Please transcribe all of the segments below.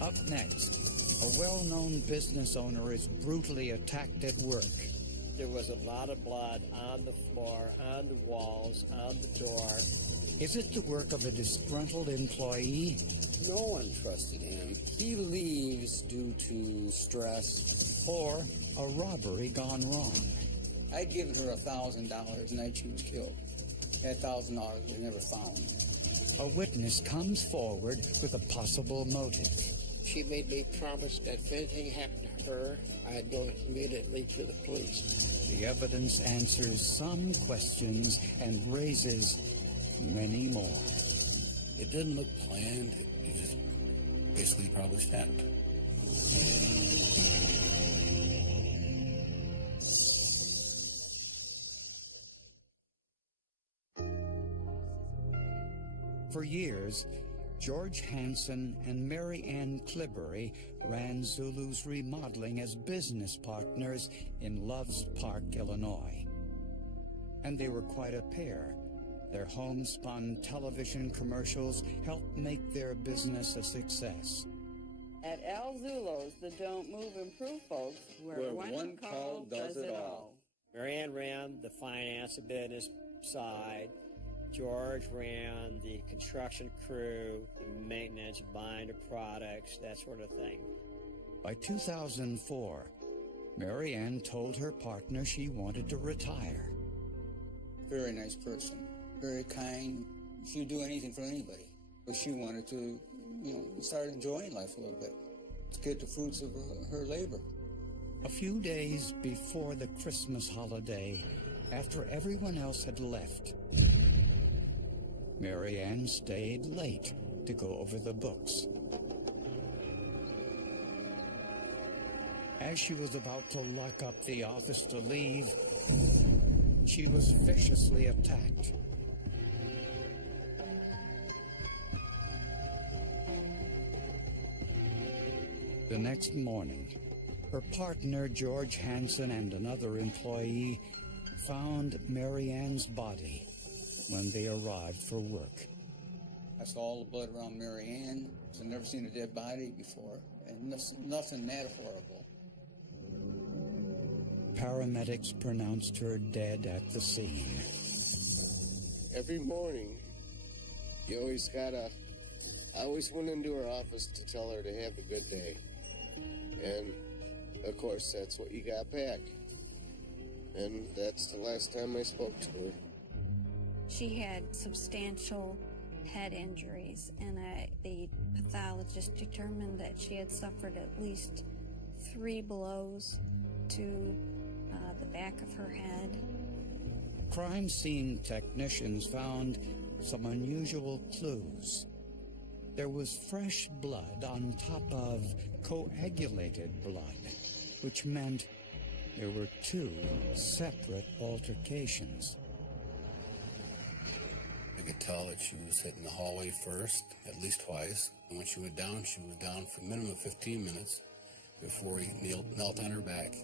Up next, a well-known business owner is brutally attacked at work. There was a lot of blood on the floor, on the walls, on the door. Is it the work of a disgruntled employee? No one trusted him. He leaves due to stress. Or a robbery gone wrong? I'd given her $1,000 the night she was killed. That $1,000 was never found. A witness comes forward with a possible motive. She made me promise that if anything happened to her, I'd go immediately to the police. The evidence answers some questions and raises many more. It didn't look planned. It just basically probably snapped. For years, George Hansen and Mary Ann Clibbery ran Zulu's Remodeling as business partners in Loves Park, Illinois. And they were quite a pair. Their homespun television commercials helped make their business a success. At Al Zulo's, the Don't Move Improve folks, where one call does it all. Mary Ann ran the finance and business side. George ran the construction crew, the maintenance, buying the products, that sort of thing. By 2004, Mary Ann told her partner she wanted to retire. Very nice person. Very kind. She would do anything for anybody. But she wanted to, start enjoying life a little bit. To get the fruits of her labor. A few days before the Christmas holiday, after everyone else had left, Mary Ann stayed late to go over the books. As she was about to lock up the office to leave, she was viciously attacked. The next morning, her partner, George Hansen, and another employee found Mary Ann's body when they arrived for work. I saw all the blood around Mary Ann. I've never seen a dead body before, and nothing that horrible. Paramedics pronounced her dead at the scene. Every morning, you always I always went into her office to tell her to have a good day. And, of course, that's what you got back. And that's the last time I spoke to her. She had substantial head injuries, and the pathologist determined that she had suffered at least 3 blows to the back of her head. Crime scene technicians found some unusual clues. There was fresh blood on top of coagulated blood, which meant there were 2 separate altercations. I could tell that she was hitting the hallway first, at least twice. And when she went down, she was down for a minimum of 15 minutes before he knelt on her back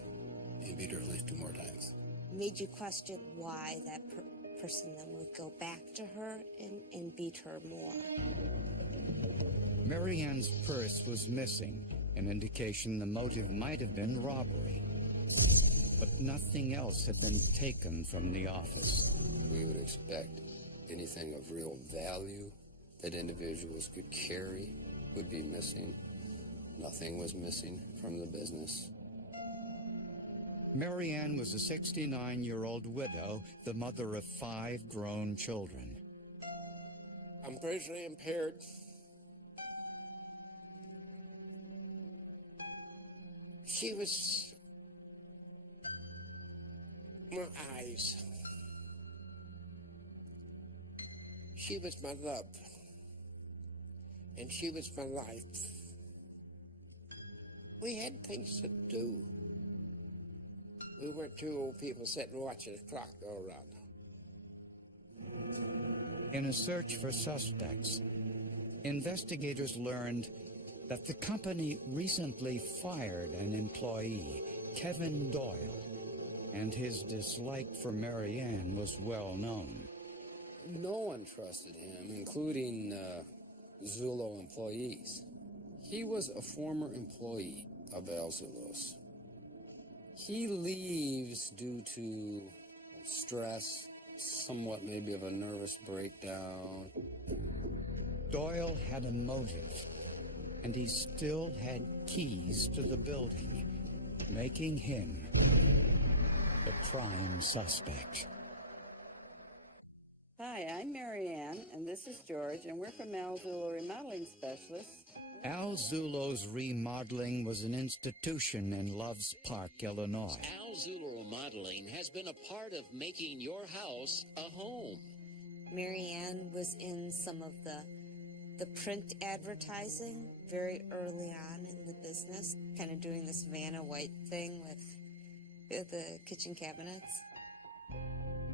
and beat her at least 2 more times. Made you question why that person then would go back to her and beat her more. Mary Ann's purse was missing, an indication the motive might have been robbery. But nothing else had been taken from the office. We would expect anything of real value that individuals could carry would be missing. Nothing was missing from the business. Mary Ann was a 69-year-old widow, the mother of 5 grown children. I'm visually impaired. She was my eyes. She was my love. And she was my life. We had things to do. We weren't 2 old people sitting watching the clock go around. In a search for suspects, investigators learned that the company recently fired an employee, Kevin Doyle, and his dislike for Mary Ann was well known. No one trusted him, including Zulu employees. He was a former employee of Al Zullos. He leaves due to stress, somewhat maybe of a nervous breakdown. Doyle had a motive, and he still had keys to the building, making him the prime suspect. Hi, I'm Mary Ann, and this is George, and we're from Al Zullo Remodeling Specialists. Al Zullo's Remodeling was an institution in Loves Park, Illinois. Al Zullo Remodeling has been a part of making your house a home. Mary Ann was in some of the print advertising very early on in the business, kind of doing this Vanna White thing with the kitchen cabinets.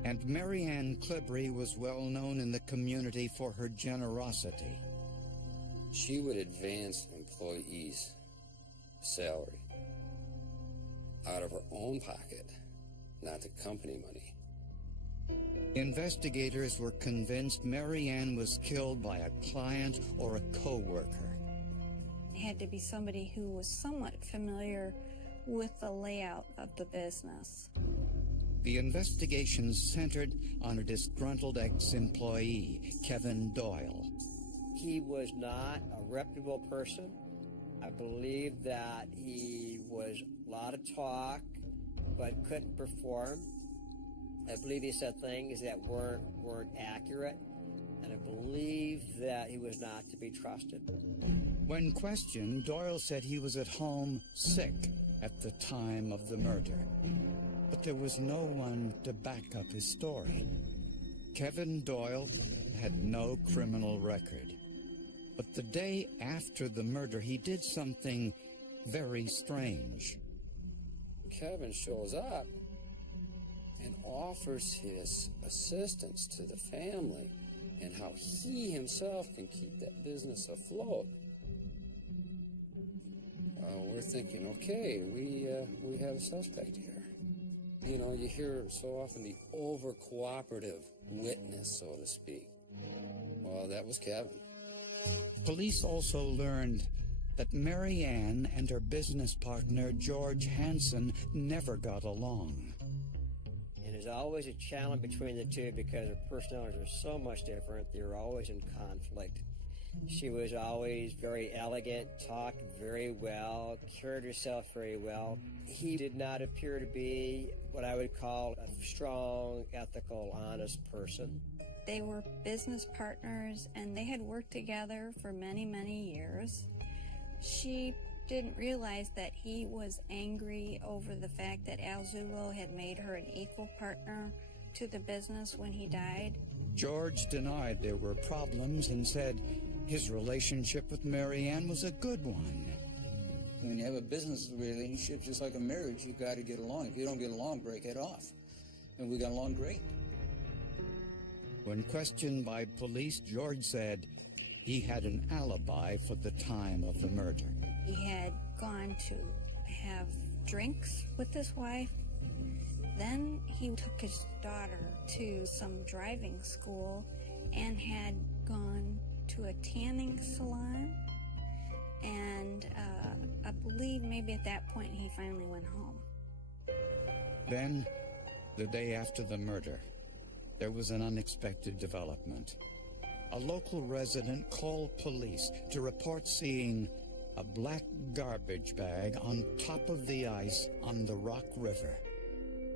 And Mary Ann Klibbery was well known in the community for her generosity. She would advance employees' salary out of her own pocket, not the company money. Investigators were convinced Mary Ann was killed by a client or a co-worker. It had to be somebody who was somewhat familiar with the layout of the business. The investigation centered on a disgruntled ex-employee, Kevin Doyle. He was not a reputable person. I believe that he was a lot of talk, but couldn't perform. I believe he said things that weren't accurate, and I believe that he was not to be trusted. When questioned, Doyle said he was at home sick at the time of the murder. But there was no one to back up his story. Kevin Doyle had no criminal record. But the day after the murder, he did something very strange. Kevin shows up and offers his assistance to the family and how he himself can keep that business afloat. We're thinking, okay, we have a suspect here. You know, you hear so often the over-cooperative witness, so to speak. Well, that was Kevin. Police also learned that Mary Ann and her business partner, George Hansen, never got along. And there's always a challenge between the two because their personalities are so much different. They were always in conflict. She was always very elegant, talked very well, carried herself very well. He did not appear to be what I would call a strong, ethical, honest person. They were business partners, and they had worked together for many, many years. She didn't realize that he was angry over the fact that Al Zullo had made her an equal partner to the business when he died. George denied there were problems and said his relationship with Mary Ann was a good one. When you have a business relationship, just like a marriage, you got to get along. If you don't get along, break it off. And we got along great. When questioned by police, George said he had an alibi for the time of the murder. He had gone to have drinks with his wife. Then he took his daughter to some driving school and had gone to a tanning salon. And I believe maybe at that point he finally went home. Then, the day after the murder, there was an unexpected development. A local resident called police to report seeing a black garbage bag on top of the ice on the Rock River,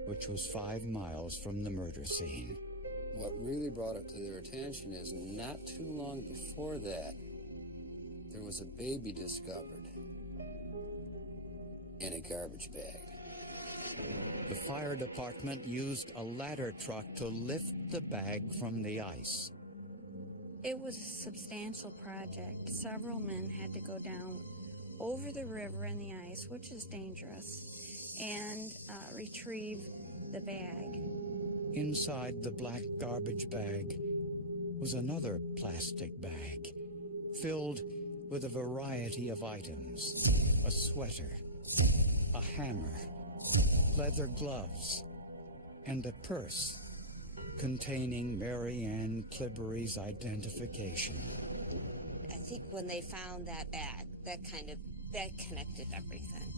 which was 5 miles from the murder scene. What really brought it to their attention is not too long before that, there was a baby discovered in a garbage bag. The fire department used a ladder truck to lift the bag from the ice. It was a substantial project. Several men had to go down over the river in the ice, which is dangerous, and retrieve the bag. Inside the black garbage bag was another plastic bag filled with a variety of items: a sweater, a hammer, leather gloves, and a purse containing Mary Ann Klibbery's identification. I think when they found that bag, that connected everything.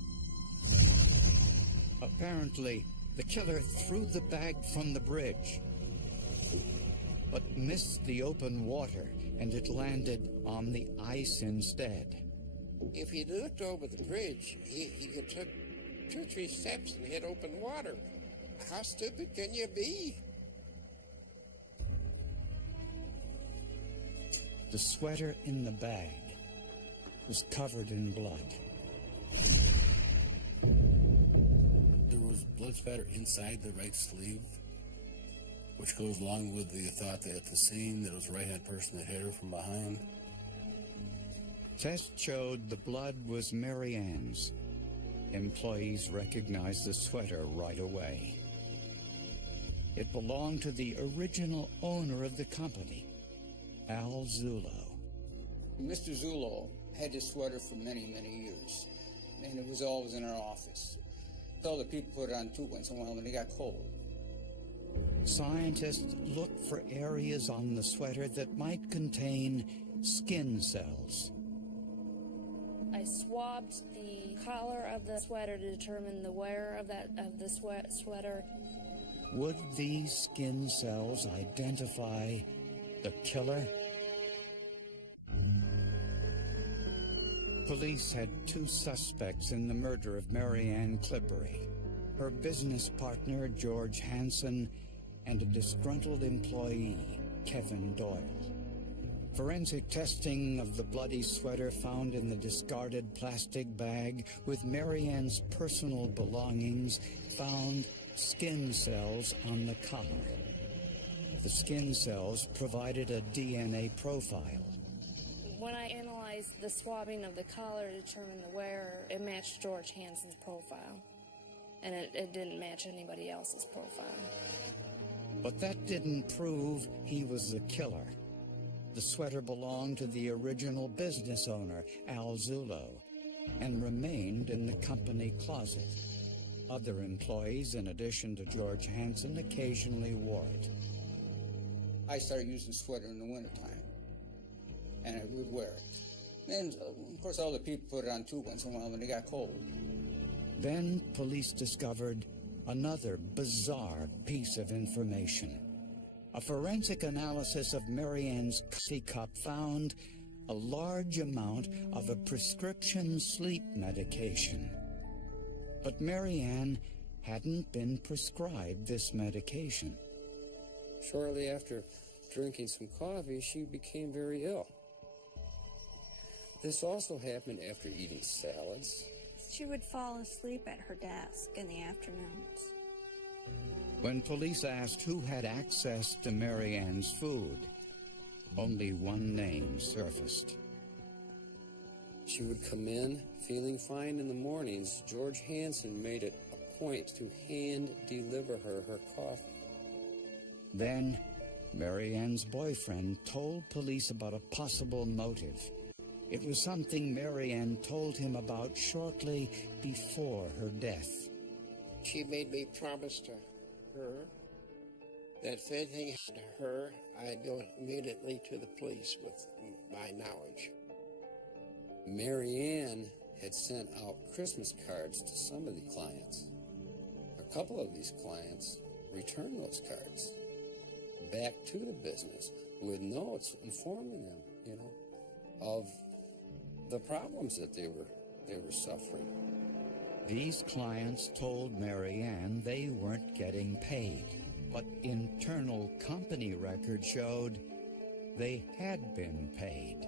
Apparently, the killer threw the bag from the bridge, but missed the open water, and it landed on the ice instead. If he looked over the bridge, he could took 2 or 3 steps and hit open water. How stupid can you be? The sweater in the bag was covered in blood. There was blood spatter inside the right sleeve, which goes along with the thought that at the scene that it was a right-hand person that hit her from behind. Tests showed the blood was Mary Ann's. Employees recognized the sweater right away. It belonged to the original owner of the company, Al Zullo. Mr. Zullo had this sweater for many, many years, and it was always in our office. All the people put it on too once in a while when they got cold. Scientists looked for areas on the sweater that might contain skin cells. I swabbed the collar of the sweater to determine the wearer of the sweater. Would these skin cells identify the killer? Police had 2 suspects in the murder of Mary Ann Clippery, her business partner, George Hansen, and a disgruntled employee, Kevin Doyle. Forensic testing of the bloody sweater found in the discarded plastic bag with Mary Ann's personal belongings found skin cells on the collar. The skin cells provided a DNA profile. When I analyzed the swabbing of the collar to determine the wearer, it matched George Hansen's profile, and it didn't match anybody else's profile. But that didn't prove he was the killer. The sweater belonged to the original business owner, Al Zullo, and remained in the company closet. Other employees, in addition to George Hansen, occasionally wore it. I started using the sweater in the wintertime, and I would wear it. And, of course, all the people put it on too once in a while when they got cold. Then police discovered another bizarre piece of information. A forensic analysis of Mary Ann's coffee cup found a large amount of a prescription sleep medication. But Mary Ann hadn't been prescribed this medication. Shortly after drinking some coffee, she became very ill. This also happened after eating salads. She would fall asleep at her desk in the afternoons. When police asked who had access to Mary Ann's food, only one name surfaced. She would come in feeling fine in the mornings. George Hansen made it a point to hand deliver her coffee. Then, Mary Ann's boyfriend told police about a possible motive. It was something Mary Ann told him about shortly before her death. She made me promise to her that if anything happened to her, I'd go immediately to the police with my knowledge. Mary Ann had sent out Christmas cards to some of the clients. A couple of these clients returned those cards back to the business with notes informing them, of the problems that they were suffering. These clients told Mary Ann they weren't getting paid, but internal company records showed they had been paid.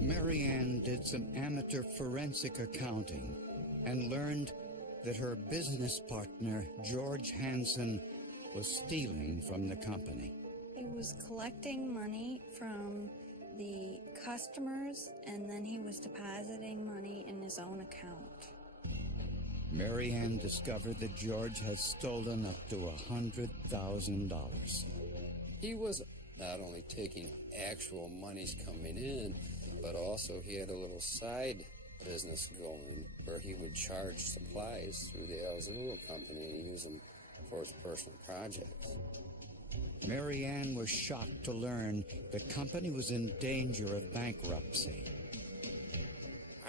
Mary Ann did some amateur forensic accounting and learned that her business partner, George Hansen, was stealing from the company. He was collecting money from the customers, and then he was depositing money in his own account. Mary Ann discovered that George had stolen up to $100,000. He was not only taking actual monies coming in, but also he had a little side business going where he would charge supplies through the Al Zullo company and use them for his personal projects. Mary Ann was shocked to learn the company was in danger of bankruptcy.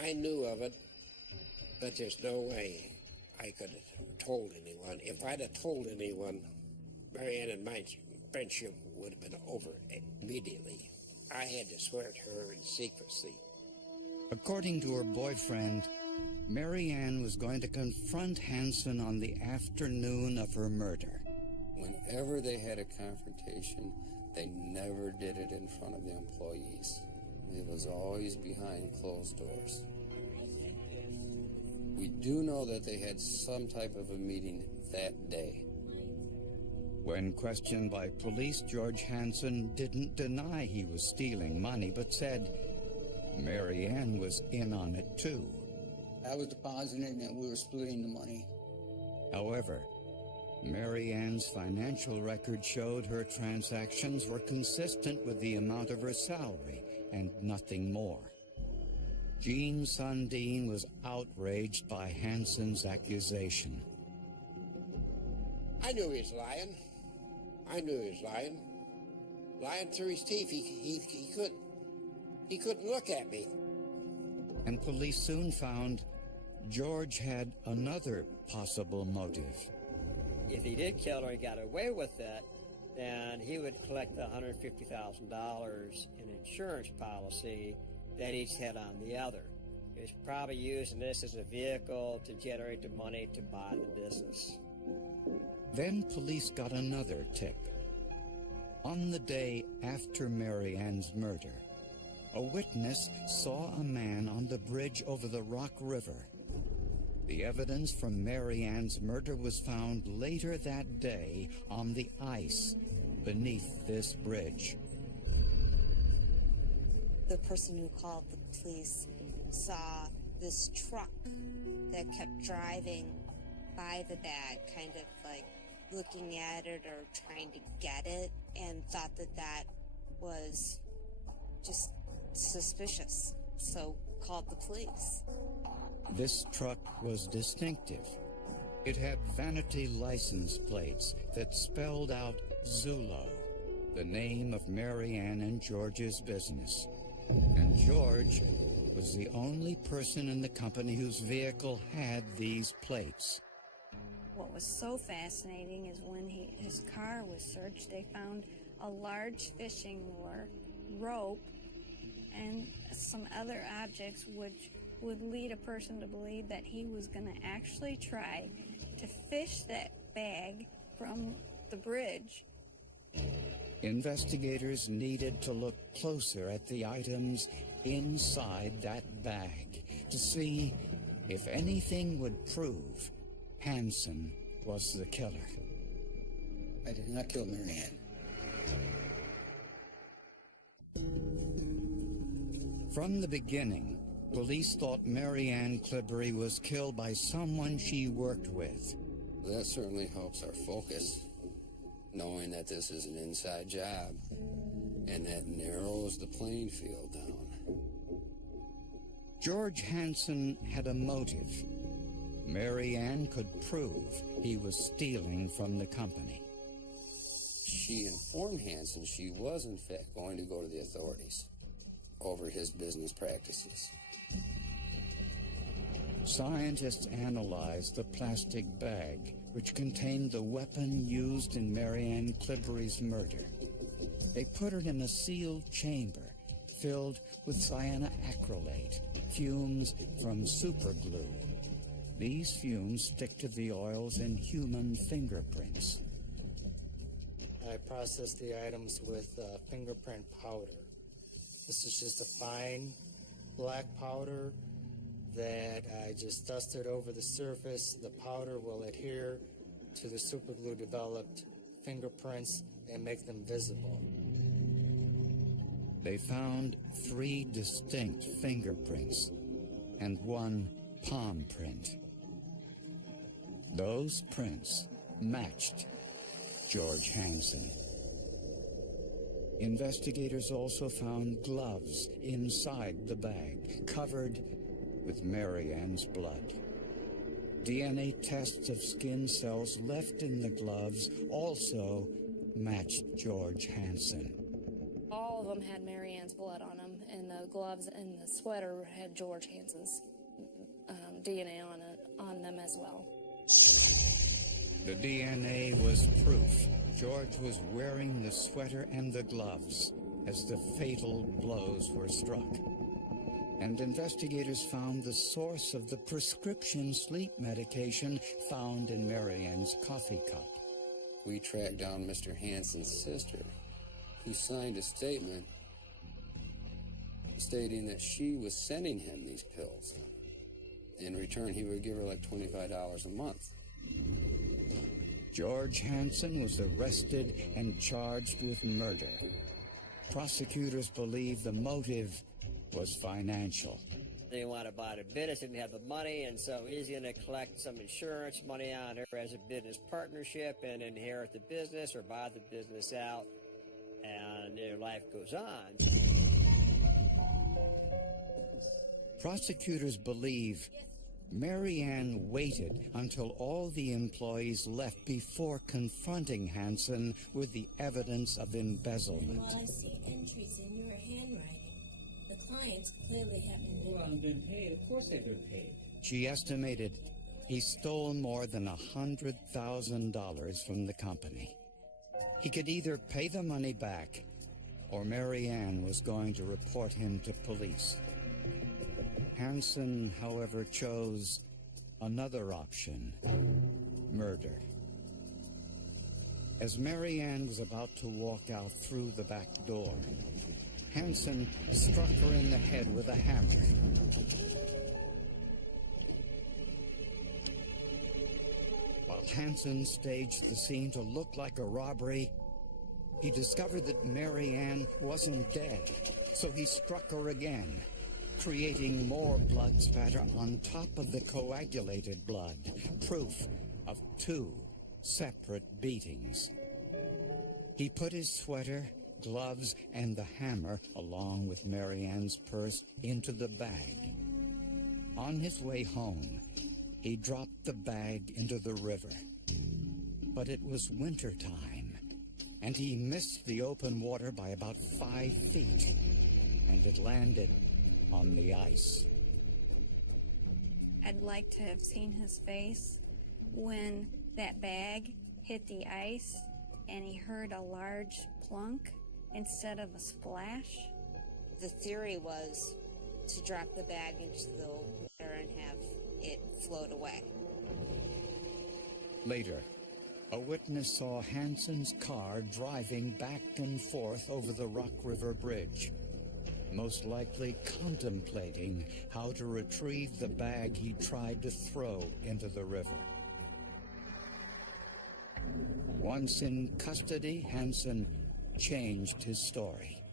I knew of it, but there's no way I could have told anyone. If I'd have told anyone, Marianne and my friendship would have been over immediately. I had to swear to her in secrecy. According to her boyfriend, Marianne was going to confront Hansen on the afternoon of her murder. Whenever they had a confrontation, they never did it in front of the employees. It was always behind closed doors. We do know that they had some type of a meeting that day. When questioned by police, George Hansen didn't deny he was stealing money, but said Marianne was in on it too. I was depositing it and we were splitting the money. However, Marianne's financial record showed her transactions were consistent with the amount of her salary and nothing more. Jean Sundin was outraged by Hansen's accusation. I knew he was lying. Lying through his teeth. He couldn't look at me. And police soon found George had another possible motive. If he did kill her and got away with it, then he would collect the $150,000 in insurance policy that each had on the other. He was probably using this as a vehicle to generate the money to buy the business. Then police got another tip. On the day after Marianne's murder, a witness saw a man on the bridge over the Rock River. The evidence from Marianne's murder was found later that day on the ice beneath this bridge. The person who called the police saw this truck that kept driving by the bag, kind of like looking at it or trying to get it, and thought that that was just suspicious, so called the police. This truck was distinctive. It had vanity license plates that spelled out Zulo, the name of Marianne and George's business. And George was the only person in the company whose vehicle had these plates. What was so fascinating is when his car was searched, they found a large fishing lure, rope, and some other objects which would lead a person to believe that he was going to actually try to fish that bag from the bridge. Investigators needed to look closer at the items inside that bag to see if anything would prove Hansen was the killer. I did not kill Marianne. From the beginning, police thought Marianne Clibbery was killed by someone she worked with. That certainly helps our focus, knowing that this is an inside job, and that narrows the playing field down. George Hansen had a motive. Marianne could prove he was stealing from the company. She informed Hansen she was, in fact, going to go to the authorities over his business practices. Scientists analyzed the plastic bag, which contained the weapon used in Marianne Clibbery's murder. They put it in a sealed chamber filled with cyanoacrylate, fumes from superglue. These fumes stick to the oils in human fingerprints. I processed the items with fingerprint powder. This is just a fine black powder that I just dusted over the surface. The powder will adhere to the superglue developed fingerprints and make them visible. They found 3 distinct fingerprints and 1 palm print. Those prints matched George Hansen. Investigators also found gloves inside the bag, covered with Marianne's blood. DNA tests of skin cells left in the gloves also matched George Hansen. All of them had Marianne's blood on them, and and the gloves and the sweater had George Hansen's DNA on them as well. The DNA was proof. George was wearing the sweater and the gloves as the fatal blows were struck. And investigators found the source of the prescription sleep medication found in Mary Ann's coffee cup. We tracked down Mr. Hansen's sister, who signed a statement stating that she was sending him these pills. In return, he would give her like $25 a month. George Hansen was arrested and charged with murder. Prosecutors believe the motive was financial. They want to buy the business, didn't have the money, and so he's going to collect some insurance money on her as a business partnership and inherit the business or buy the business out, and their life goes on. Prosecutors believe Mary Ann waited until all the employees left before confronting Hansen with the evidence of embezzlement. Well, I see entries in your handwriting. The clients clearly haven't been paid. Of course they've been paid. She estimated he stole more than $100,000 from the company. He could either pay the money back, or Mary Ann was going to report him to police. Hansen, however, chose another option: murder. As Mary Ann was about to walk out through the back door, Hansen struck her in the head with a hammer. While Hansen staged the scene to look like a robbery, he discovered that Mary Ann wasn't dead, so he struck her again, creating more blood spatter on top of the coagulated blood, proof of 2 separate beatings. He put his sweater, gloves, and the hammer, along with Mary Ann's purse, into the bag. On his way home, he dropped the bag into the river. But it was winter time, and he missed the open water by about 5 feet, and it landed on the ice. I'd like to have seen his face when that bag hit the ice and he heard a large plunk instead of a splash. The theory was to drop the bag into the water and have it float away. Later, a witness saw Hansen's car driving back and forth over the Rock River Bridge, most likely contemplating how to retrieve the bag he tried to throw into the river. Once in custody, Hansen changed his story.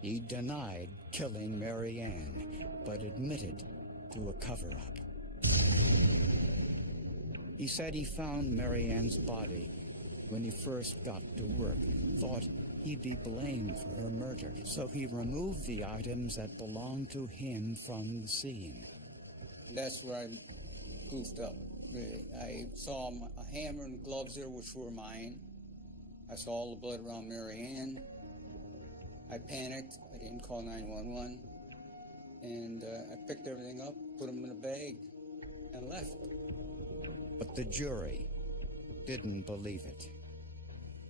He denied killing Mary Ann, but admitted to a cover-up. He said he found Mary Ann's body when he first got to work, thought he'd be blamed for her murder, so he removed the items that belonged to him from the scene. That's where I goofed up, really. I saw a hammer and gloves there, which were mine. I saw all the blood around Mary Ann. I panicked. I didn't call 911. And I picked everything up, put them in a bag, and left. But the jury didn't believe it.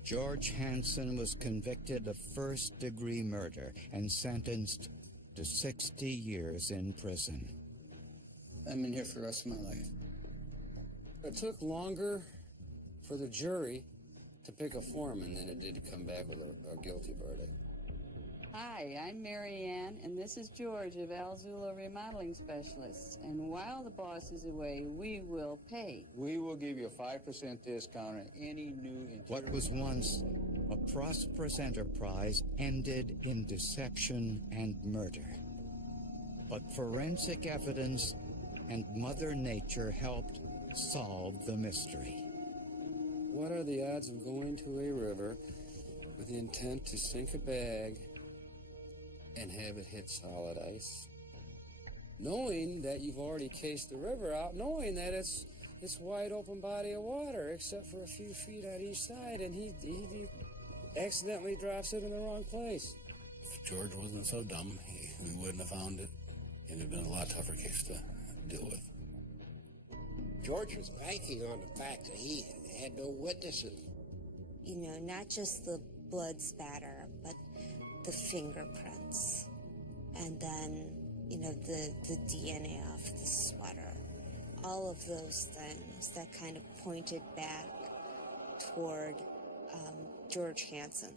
George Hansen was convicted of first-degree murder and sentenced to 60 years in prison. I'm in here for the rest of my life. It took longer for the jury to pick a foreman than it did to come back with a guilty verdict. Hi, I'm Mary Ann, and this is George of Alzulo Remodeling Specialists. And while the boss is away, we will pay. We will give you a 5% discount on any new interior. What was once a prosperous enterprise ended in deception and murder. But forensic evidence and Mother Nature helped solve the mystery. What are the odds of going to a river with the intent to sink a bag and have it hit solid ice, knowing that you've already cased the river out, knowing that it's wide open body of water except for a few feet on each side, and he accidentally drops it in the wrong place? if George wasn't so dumb, we wouldn't have found it, and it'd been a lot tougher case to deal with. George was banking on the fact that he had no witnesses. You know, not just the blood spatter, but the fingerprints. And then, you know, the DNA off the sweater. All of those things that kind of pointed back toward George Hansen.